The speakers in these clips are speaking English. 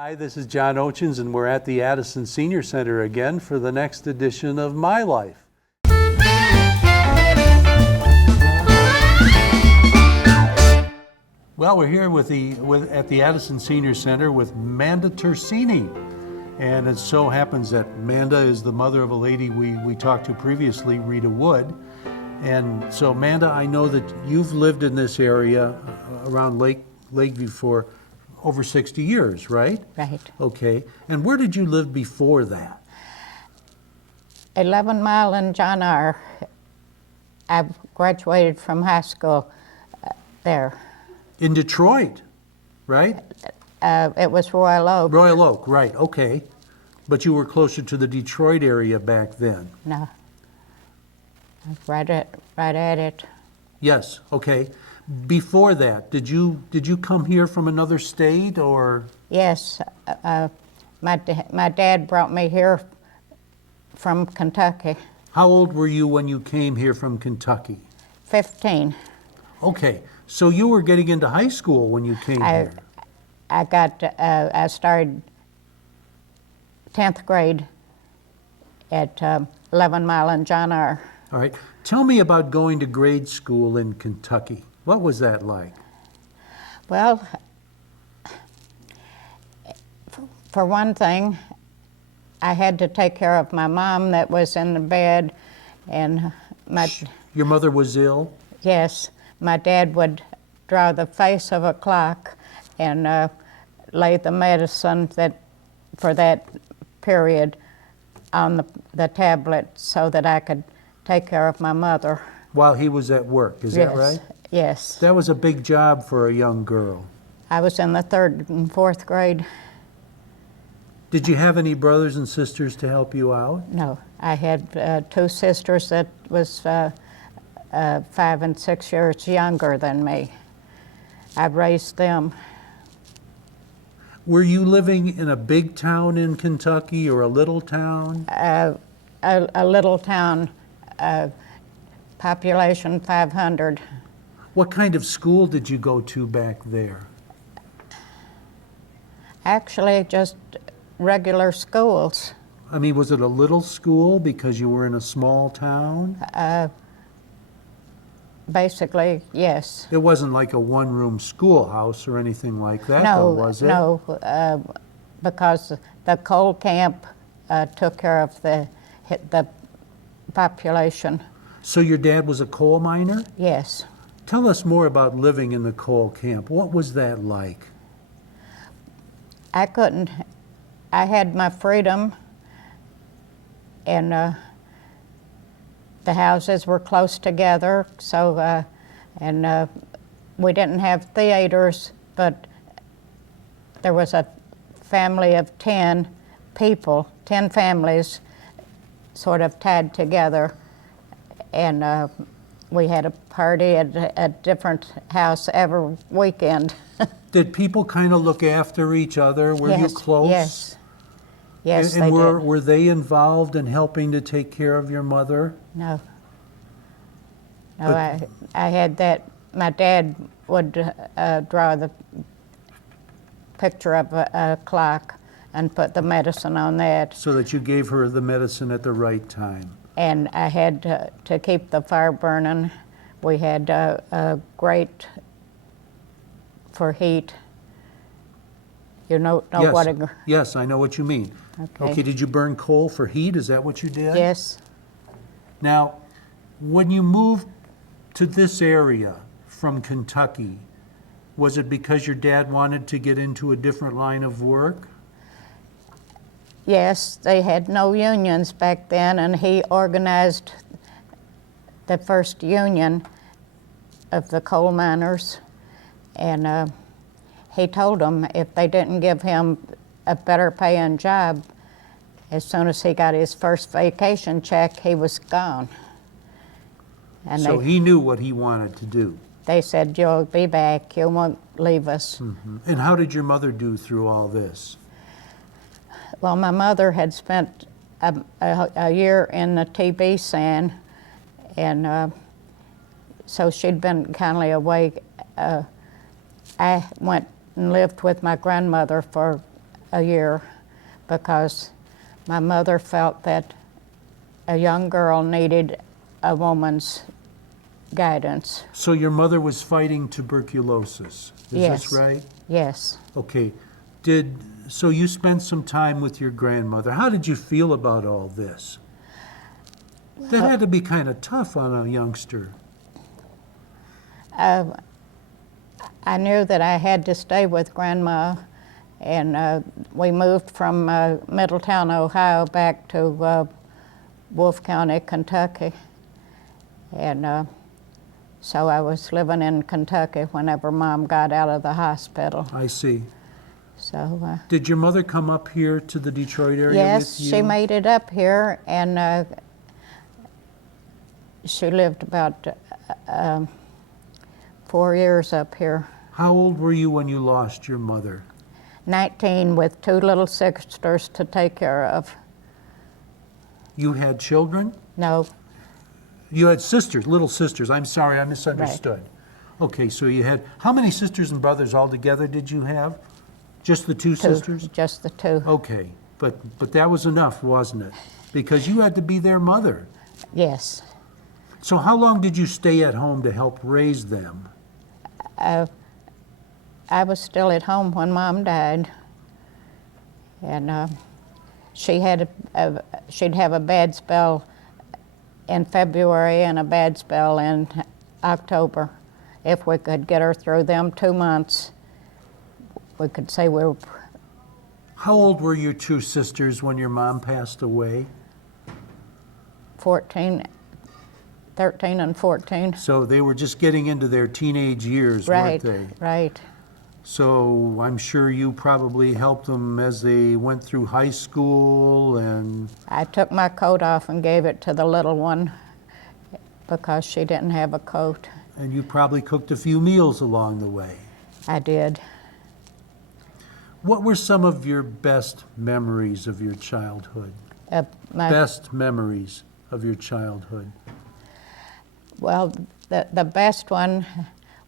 Hi, this is John Ochins, and we're at the Addison Senior Center again for the next edition of My Life. Well, we're here at the Addison Senior Center with Manda Tersigni. And it so happens that Manda is the mother of a lady we talked to previously, Rita Wood. And so, Manda, I know that you've lived in this area around Lakeview for over 60 years, right? Right. Okay. And where did you live before that? 11 Mile and John R. I graduated from high school there. In Detroit, right? It was Royal Oak. Royal Oak, right, okay. But you were closer to the Detroit area back then? No. I was right at it. Yes, okay. Before that, did you come here from another state, or? Yes. My dad brought me here from Kentucky. How old were you when you came here from Kentucky? 15. Okay, so you were getting into high school when you came here? I started 10th grade at 11 Mile and John R. All right. Tell me about going to grade school in Kentucky. What was that like? Well, for one thing, I had to take care of my mom that was in the bed, and Your mother was ill? yes, my dad would draw the face of a clock and lay the medicine for that period on the tablet so that I could take care of my mother. While he was at work, is Yes. that right? Yes. That was a big job for a young girl. I was in the 3rd and 4th grade. Did you have any brothers and sisters to help you out? No, I had 2 sisters that was 5 and 6 years younger than me. I raised them. Were you living in a big town in Kentucky or a little town? A little town, population 500. What kind of school did you go to back there? Actually, just regular schools. I mean, was it a little school because you were in a small town? Basically, yes. It wasn't like a one-room schoolhouse or anything like that, though, was it? No, because the coal camp took care of the population. So your dad was a coal miner? Yes. Tell us more about living in the coal camp. What was that like? I had my freedom, and the houses were close together, so, we didn't have theaters, but there was a family of 10 people, 10 families, sort of tied together, and we had a party at a different house every weekend. Did people kind of look after each other? Were you close? Yes. Yes, And they did. were they involved in helping to take care of your mother? No. No, I had that. My dad would draw the picture of a clock and put the medicine on that. So that you gave her the medicine at the right time. And I had to keep the fire burning. We had a grate for heat. You know Yes. what a... Yes, I know what you mean. Okay, did you burn coal for heat? Is that what you did? Yes. Now, when you moved to this area from Kentucky, was it because your dad wanted to get into a different line of work? Yes, they had no unions back then, and he organized the first union of the coal miners, and he told them if they didn't give him a better paying job, as soon as he got his first vacation check, he was gone. And So he knew what he wanted to do. they said, "You'll be back, you won't leave us." And how did your mother do through all this? Well, my mother had spent a year in the TB sand, and so she'd been kindly away. I went and lived with my grandmother for a year because my mother felt that a young girl needed a woman's guidance. So your mother was fighting tuberculosis, is Yes. this right? Yes. Okay. So you spent some time with your grandmother. How did you feel about all this? That had to be kind of tough on a youngster. I knew that I had to stay with Grandma, and we moved from Middletown, Ohio, back to Wolfe County, Kentucky. And so I was living in Kentucky whenever Mom got out of the hospital. I see. So Did your mother come up here to the Detroit area yes, with you? she made it up here, and she lived about 4 years up here. How old were you when you lost your mother? 19 with 2 little sisters to take care of. You had children? No, You had sisters, little sisters. I'm sorry, I misunderstood. Okay, so you had, how many sisters and brothers altogether did you have? Just the 2 sisters? just the 2. Okay, but that was enough, wasn't it? Because you had to be their mother. Yes. So how long did you stay at home to help raise them? I was still at home when Mom died, and she'd have a bad spell in February and a bad spell in October. If we could get her through them 2 months, we could say we were. How old were your 2 sisters when your mom passed away? 13 and 14. So they were just getting into their teenage years, Right, weren't they? right. So I'm sure you probably helped them as they went through high school and... I took my coat off and gave it to the little one because she didn't have a coat. And you probably cooked a few meals along the way. I did. What were some of your best memories of your childhood? My Best memories of your childhood? Well, the best one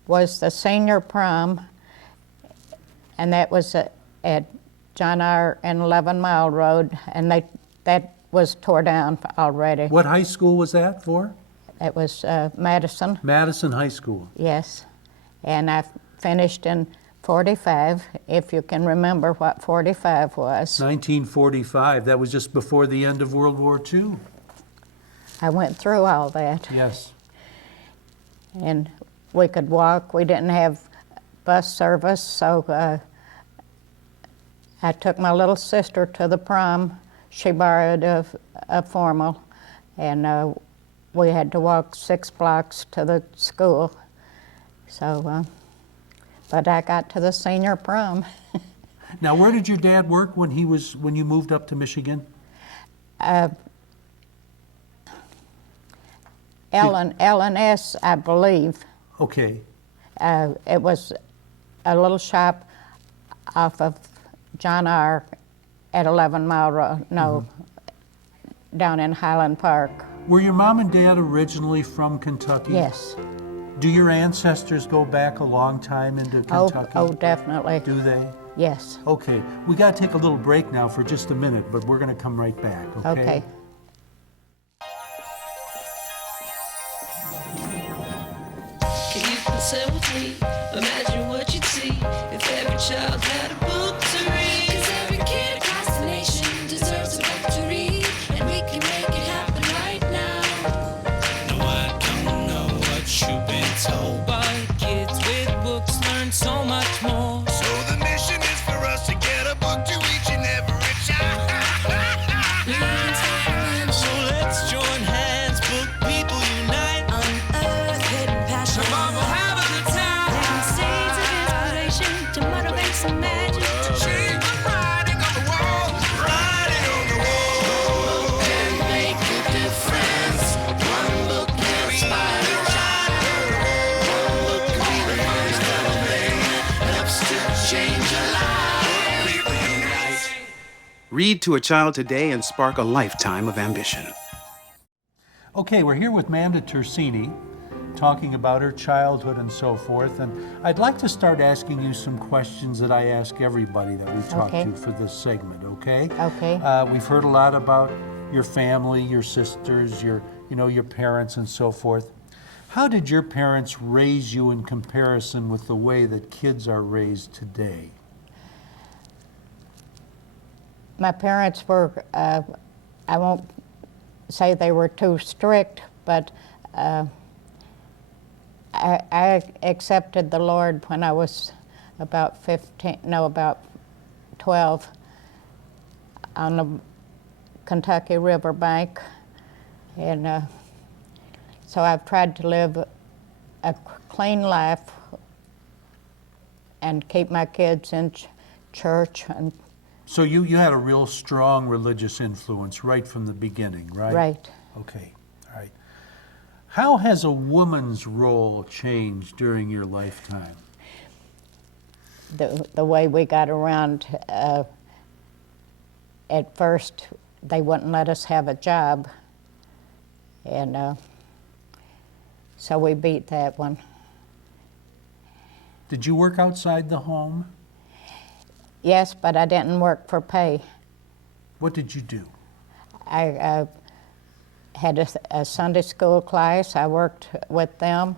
was the senior prom, and that was at John R. and 11 Mile Road, and that was tore down already. What high school was that for? It was Madison, Madison High School. yes. And I finished in 45, if you can remember what 45 was. 1945. That was just before the end of World War II. I went through all that. Yes. And we could walk. We didn't have bus service, so I took my little sister to the prom. She borrowed a formal, and we had to walk 6 blocks to the school. So, but I got to the senior prom. Now, where did your dad work when you moved up to Michigan? L&S, I believe. Okay. It was a little shop off of John R. at 11 Mile Road, no, down in Highland Park. Were your mom and dad originally from Kentucky? Yes. Do your ancestors go back a long time into Kentucky? Oh, definitely. Do they? Yes. Okay. We got to take a little break now for just a minute, but we're going to come right back, okay? Okay. Can you concern with me? Imagine what you'd see if every child had a book to read. 'Cause every kid across the nation deserves a book to read, and we can make it happen right now. No, I don't know what you've been told, but kids with books learn so much more. So the mission is for us to get a book to each and every child. So let's join hands, book people unite. Unearth hidden passion. Come on, we'll have a good time. And seeds of inspiration to motivate some magic. Change the writing on the wall, writing on the wall. And make a difference. One book can inspire a child. One book can be the first element that helps to change a life. People unite. Read to a child today and spark a lifetime of ambition. Okay, we're here with Manda Tersigni, talking about her childhood and so forth. And I'd like to start asking you some questions that I ask everybody that we talk Okay. to for this segment, okay? Okay. We've heard a lot about your family, your sisters, your parents and so forth. How did your parents raise you in comparison with the way that kids are raised today? My parents were, I won't say they were too strict, but I accepted the Lord when I was about 12 on the Kentucky River bank. And so I've tried to live a clean life and keep my kids in church. And So you had a real strong religious influence right from the beginning, right? right. Okay, all right. How has a woman's role changed during your lifetime? The way we got around, at first they wouldn't let us have a job, and so we beat that one. Did you work outside the home? Yes, but I didn't work for pay. What did you do? I had a Sunday school class. I worked with them.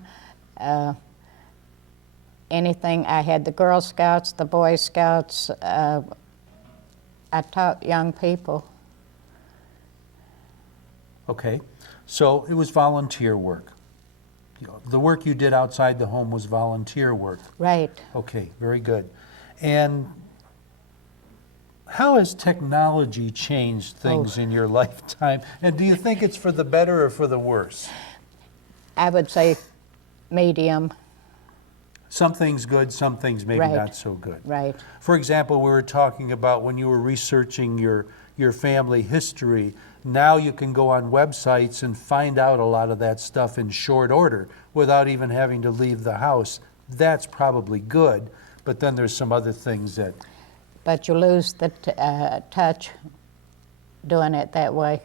Anything, I had the Girl Scouts, the Boy Scouts. I taught young people. Okay, so it was volunteer work. The work you did outside the home was volunteer work. Right. Okay, very good. And how has technology changed things in your lifetime? And do you think it's for the better or for the worse? I would say medium. Some things good, some things maybe Right. not so good. Right. For example, we were talking about when you were researching your family history, now you can go on websites and find out a lot of that stuff in short order without even having to leave the house. That's probably good, but then there's some other things that, But you lose the touch doing it that way.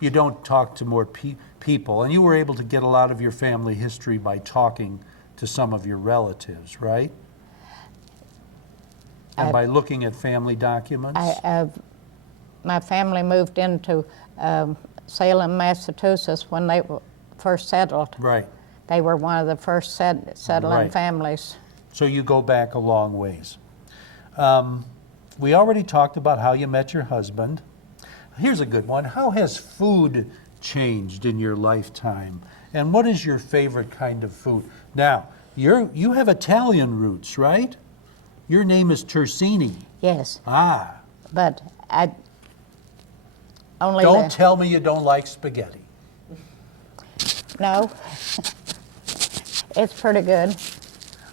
you don't talk to more people. And you were able to get a lot of your family history by talking to some of your relatives, right? And by looking at family documents? My family moved into Salem, Massachusetts when they first settled. Right. They were one of the first settling Right. families. So you go back a long ways. We already talked about how you met your husband. Here's a good one. How has food changed in your lifetime? And what is your favorite kind of food? Now, you have Italian roots, right? Your name is Tersigni. Yes, Ah, but I only don't tell me you don't like spaghetti. No, it's pretty good.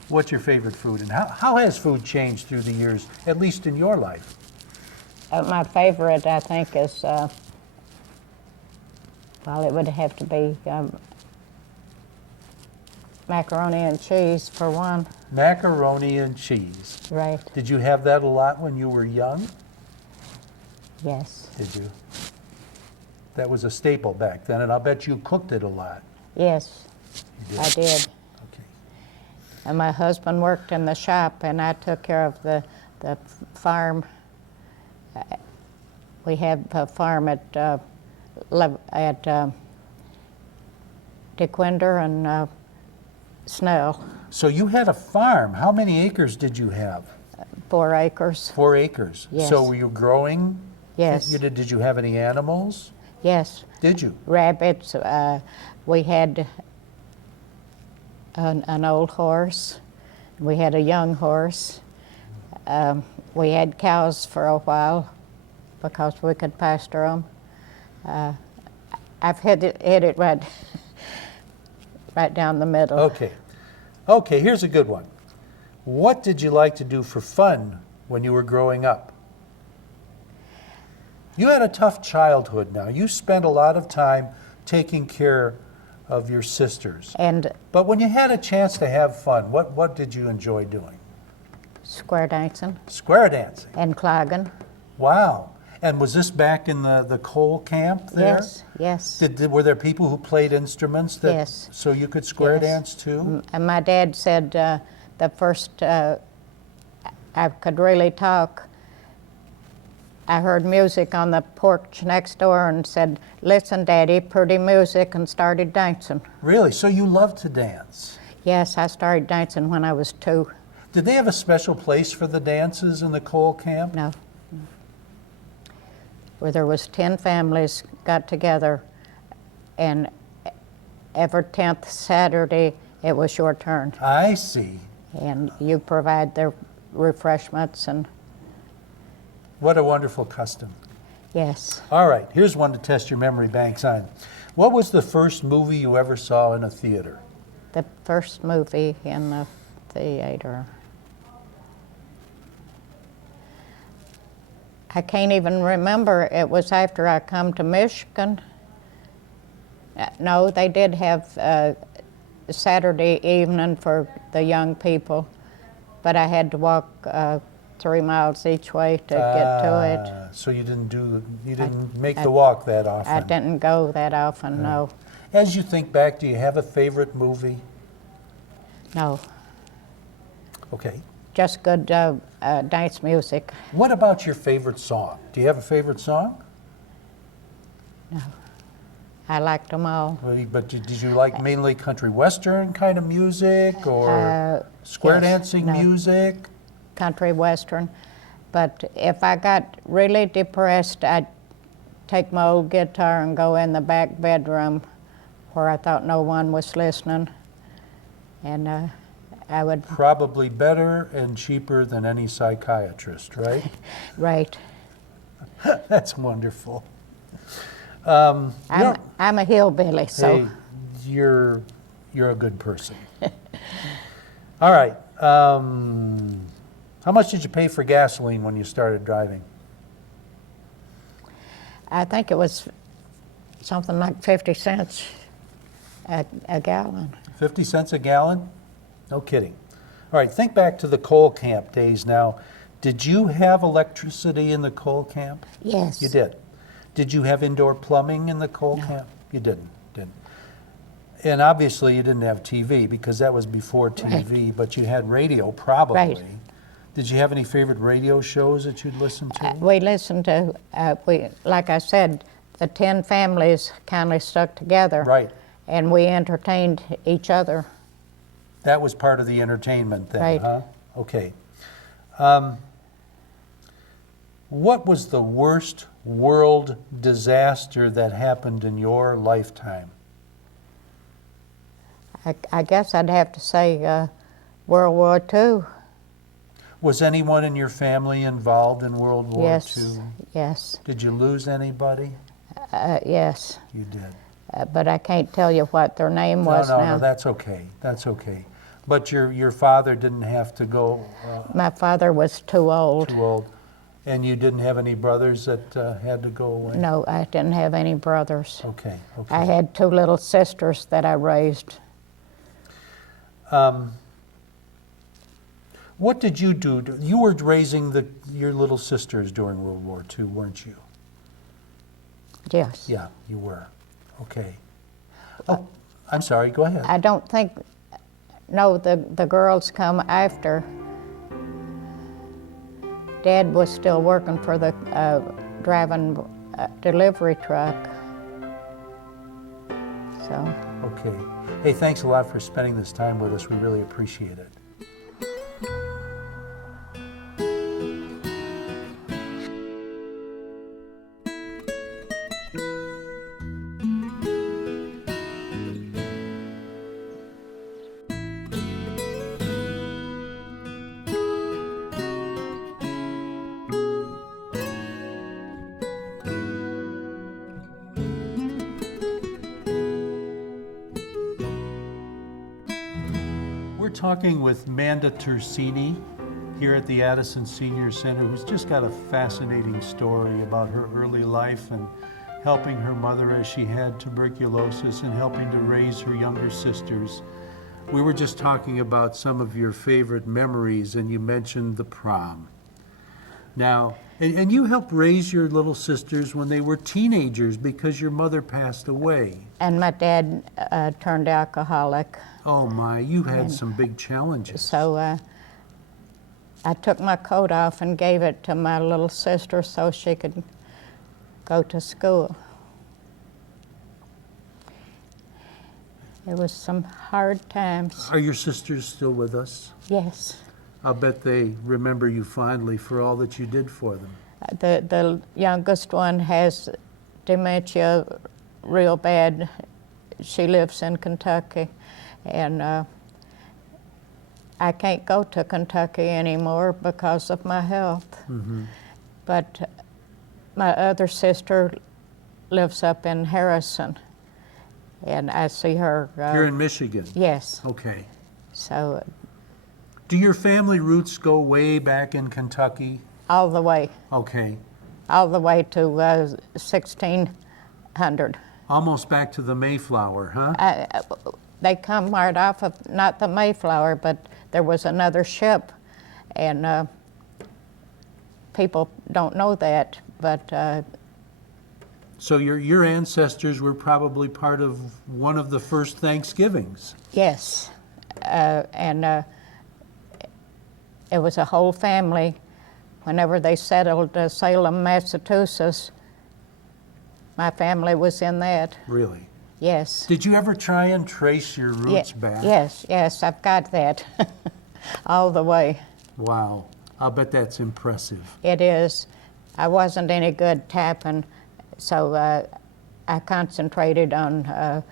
What's your favorite food? And how has food changed through the years, at least in your life? My favorite, I think, is well, it would have to be macaroni and cheese for one. Macaroni and cheese. Right? Did you have that a lot when you were young? Yes. Did you? That was a staple back then, and I'll bet you cooked it a lot. Yes, You I did. Okay. And my husband worked in the shop, and I took care of the farm. We have a farm at DeQuinder and Snell, So you had a farm. How many acres did you have? 4 acres. 4 acres. Yes. So were you growing? Yes. Did you have any animals? Yes, Did you? rabbits. We had an old horse. We had a young horse. We had cows for a while because we could pasture them. I've hit it right, right down the middle. Okay. Okay, here's a good one. What did you like to do for fun when you were growing up? You had a tough childhood now. You spent a lot of time taking care of your sisters. And But when you had a chance to have fun, what did you enjoy doing? square dancing Square dancing. and clogging. Wow. And was this back in the coal camp there? Yes, yes. Were there people who played instruments that, Yes. so you could square Yes. dance too? And my dad said the first I could really talk, I heard music on the porch next door and said, "Listen, Daddy, pretty music," and started dancing. Really? So you love to dance? Yes, I started dancing when I was 2. Did they have a special place for the dances in the coal camp? No. Where there was 10 families got together, and every 10th Saturday it was your turn, I see. and you provide the refreshments, and What a wonderful custom. yes. All right, here's one to test your memory banks on. What was the first movie you ever saw in a theater? The first movie in the theater. I can't even remember. It was after I come to Michigan. No, they did have Saturday evening for the young people, but I had to walk 3 miles each way to get to it. So you didn't make the walk that often. I didn't go that often, no. As you think back, do you have a favorite movie? No, Okay. just good dance music. What about your favorite song? Do you have a favorite song? I liked them all. But did you like mainly country western kind of music or square yes, dancing no. music? Country western. But if I got really depressed, I'd take my old guitar and go in the back bedroom where I thought no one was listening, and I would Probably better and cheaper than any psychiatrist, right? write. That's wonderful. I'm a hillbilly, so Hey, you're a good person. All right. How much did you pay for gasoline when you started driving? I think it was something like 50 cents a gallon. 50 cents a gallon? No kidding. All right, think back to the coal camp days now. Did you have electricity in the coal camp? Yes. You did. Did you have indoor plumbing in the coal camp? You didn't. And obviously you didn't have TV because that was before TV, but you had radio probably. Right. Did you have any favorite radio shows that you'd listen to? We listened to, like I said, the 10 families kindly stuck together. Right. And we entertained each other. That was part of the entertainment then, Right. huh? Okay. What was the worst world disaster that happened in your lifetime? I guess I'd have to say World War II. Was anyone in your family involved in World War Yes, II? yes, Did you lose anybody? yes. You did. But I can't tell you what their name was now. No, that's okay. That's okay. But your father didn't have to go My father was too old. too old, and you didn't have any brothers that had to go away? No, I didn't have any brothers. Okay, okay. I had 2 little sisters that I raised. What did you do? You were raising your little sisters during World War II, weren't you? Yes. Yeah, you were. Okay. Oh, I'm sorry, go ahead. I don't think, no, the girls come after. Dad was still working for the driving delivery truck. So, Okay. Hey, thanks a lot for spending this time with us. We really appreciate it. We're talking with Manda Tersigni here at the Addison Senior Center, who's just got a fascinating story about her early life and helping her mother as she had tuberculosis and helping to raise her younger sisters. We were just talking about some of your favorite memories, and you mentioned the prom. Now, and you helped raise your little sisters when they were teenagers because your mother passed away. And my dad turned alcoholic. Oh my, you had some big challenges. So I took my coat off and gave it to my little sister so she could go to school. It was some hard times. Are your sisters still with us? Yes. I'll bet they remember you fondly for all that you did for them. The youngest one has dementia real bad. She lives in Kentucky, and I can't go to Kentucky anymore because of my health. But my other sister lives up in Harrison, and I see her. Here in Michigan? Yes. Okay. So Do your family roots go way back in Kentucky? all the way Okay. to 1600. Almost back to the Mayflower, huh? They come right off of, not the Mayflower, but there was another ship, and people don't know that, but So your ancestors were probably part of one of the first Thanksgivings. yes, and it was a whole family. Whenever they settled Salem, Massachusetts, my family was in that, Really? yes. Did you ever try and trace your roots back? Yes, I've got that, all the way. Wow. I'll bet that's impressive. It is. I wasn't any good tapping, so I concentrated on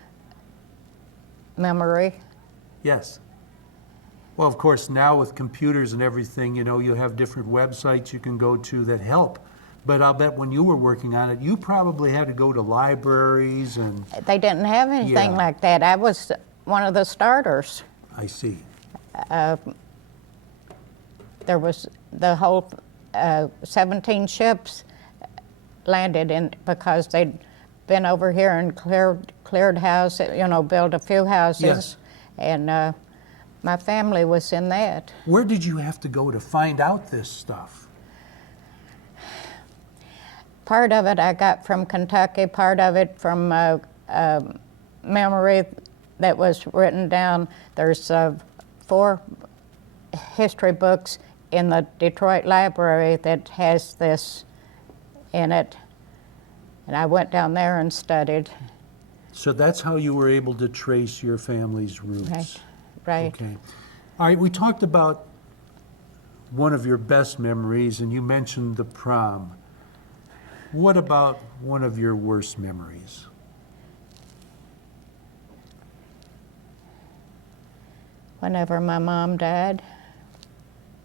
memory. Yes. Well, of course, now with computers and everything, you know, you have different websites you can go to that help. But I'll bet when you were working on it, you probably had to go to libraries and, They didn't have anything Yeah. like that. I was one of the starters. I see. There was the whole 17 ships landed in because they'd been over here and cleared houses, you know, built a few houses. Yes. And my family was in that. Where did you have to go to find out this stuff? Part of it I got from Kentucky, part of it from memory that was written down. There's 4 history books in the Detroit Library that has this in it. And I went down there and studied. So that's how you were able to trace your family's roots. Right. Okay. All right, we talked about one of your best memories, and you mentioned the prom. What about one of your worst memories? Whenever my mom died,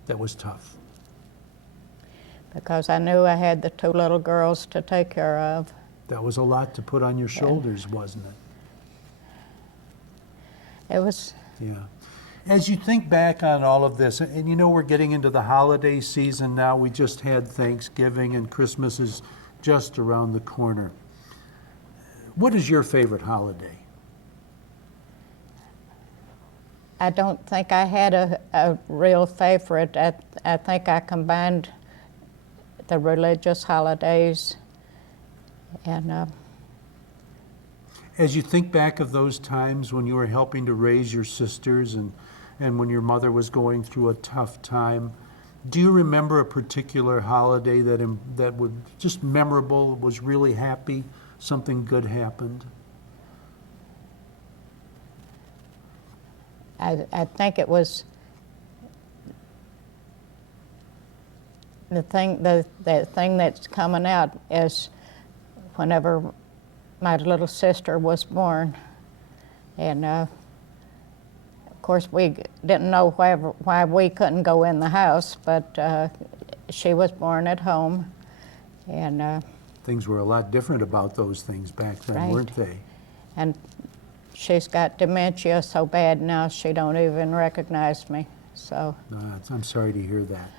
That was tough. because I knew I had the 2 little girls to take care of. That was a lot to put on your shoulders, wasn't it? It was, Yeah. As you think back on all of this, and you know we're getting into the holiday season now, we just had Thanksgiving and Christmas is just around the corner. What is your favorite holiday? I don't think I had a real favorite. I think I combined the religious holidays and As you think back of those times when you were helping to raise your sisters and when your mother was going through a tough time, do you remember a particular holiday that was just memorable, was really happy, something good happened? I think it was the thing that's coming out is whenever my little sister was born, and of course we didn't know why we couldn't go in the house, but she was born at home, and Things were a lot different about those things back then, Right. weren't they? and she's got dementia so bad now she don't even recognize me. So I'm sorry to hear that.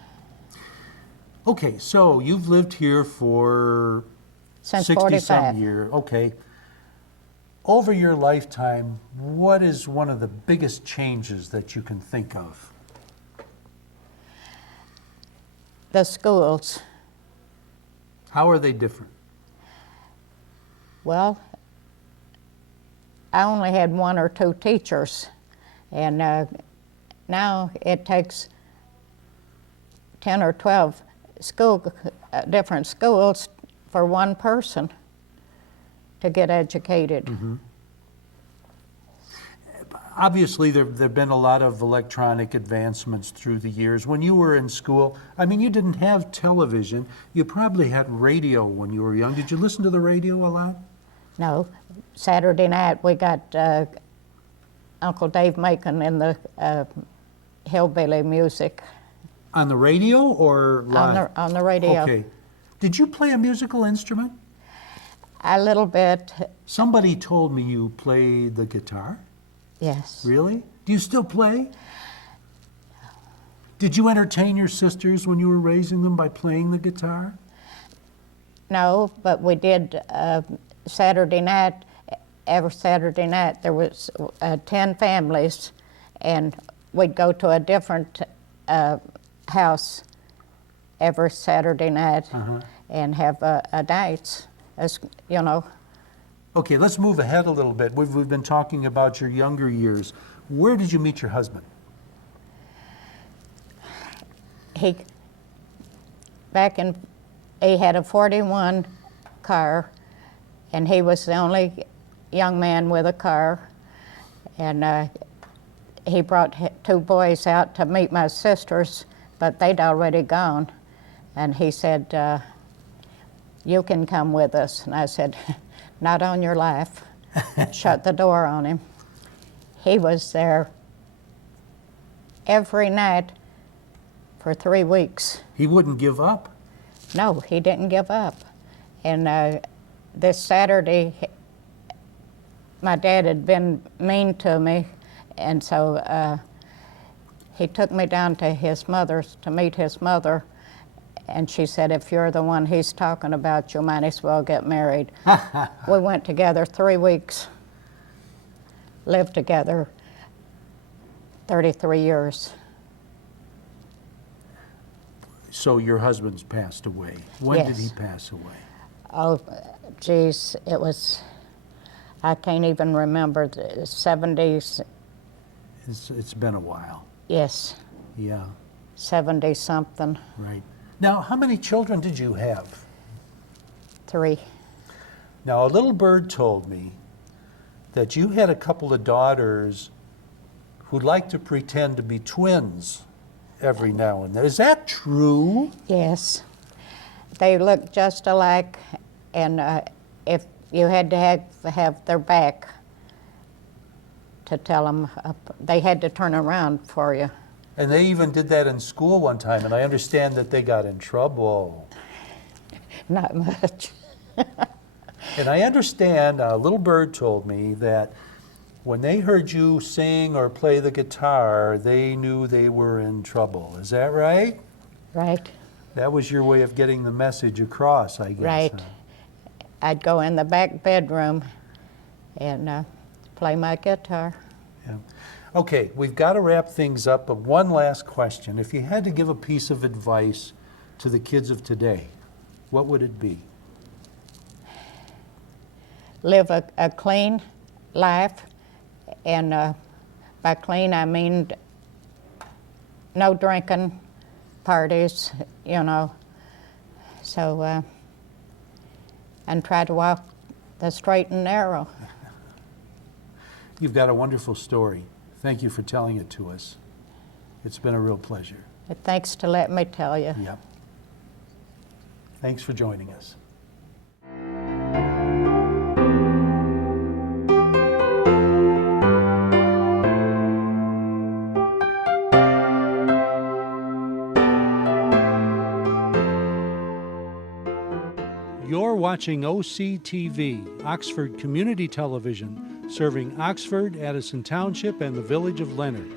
Okay, so you've lived here for since 60-some 45. years. Okay. Over your lifetime, what is one of the biggest changes that you can think of? The schools. How are they different? Well, I only had 1 or 2 teachers, and now it takes 10 or 12 different schools for one person to get educated. Mm-hmm. Obviously, there have been a lot of electronic advancements through the years. When you were in school, I mean, you didn't have television. You probably had radio when you were young. Did you listen to the radio a lot? No, Saturday night we got Uncle Dave Macon in the hillbilly music On the radio or live? on the radio. Okay. Did you play a musical instrument? A little bit, Somebody told me you played the guitar. yes. Really? Do you still play? Did you entertain your sisters when you were raising them by playing the guitar? No, but we did Saturday night. Every Saturday night there was 10 families, and we'd go to a different house every Saturday night and have a dance, as you know. Okay, let's move ahead a little bit. We've been talking about your younger years. Where did you meet your husband? He had a 41 car, and he was the only young man with a car, and he brought 2 boys out to meet my sisters, but they'd already gone, and he said, you can come with us, and I said, not on your life. Shut the door on him. He was there every night for 3 weeks. He wouldn't give up. No, he didn't give up. And this Saturday, my dad had been mean to me, and so he took me down to his mother's to meet his mother, and she said, if you're the one he's talking about, you might as well get married. We went together 3 weeks, lived together 33 years. So your husband's passed away. When did he Yes. pass away? Oh, geez, it was, I can't even remember, the 70s, It's been a while. yes, Yeah, 70-something, right. Now, how many children did you have? 3. Now, a little bird told me that you had a couple of daughters who like to pretend to be twins every now and then. Is that true? Yes. They look just alike, and if you had to have their back to tell them, they had to turn around for you. And they even did that in school one time, and I understand that they got in trouble. Not much. And I understand, a little bird told me that when they heard you sing or play the guitar, they knew they were in trouble. Is that right? Right, That was your way of getting the message across, I guess. right. huh? I'd go in the back bedroom and play my guitar. Yeah. Okay, we've got to wrap things up, but one last question. If you had to give a piece of advice to the kids of today, what would it be? Live a clean life, and by clean I mean no drinking, parties, you know. So, and try to walk the straight and narrow. You've got a wonderful story. Thank you for telling it to us. It's been a real pleasure. But thanks to let me tell you. Yep. Thanks for joining us. You're watching OCTV, Oxford Community Television, serving Oxford, Addison Township, and the village of Leonard.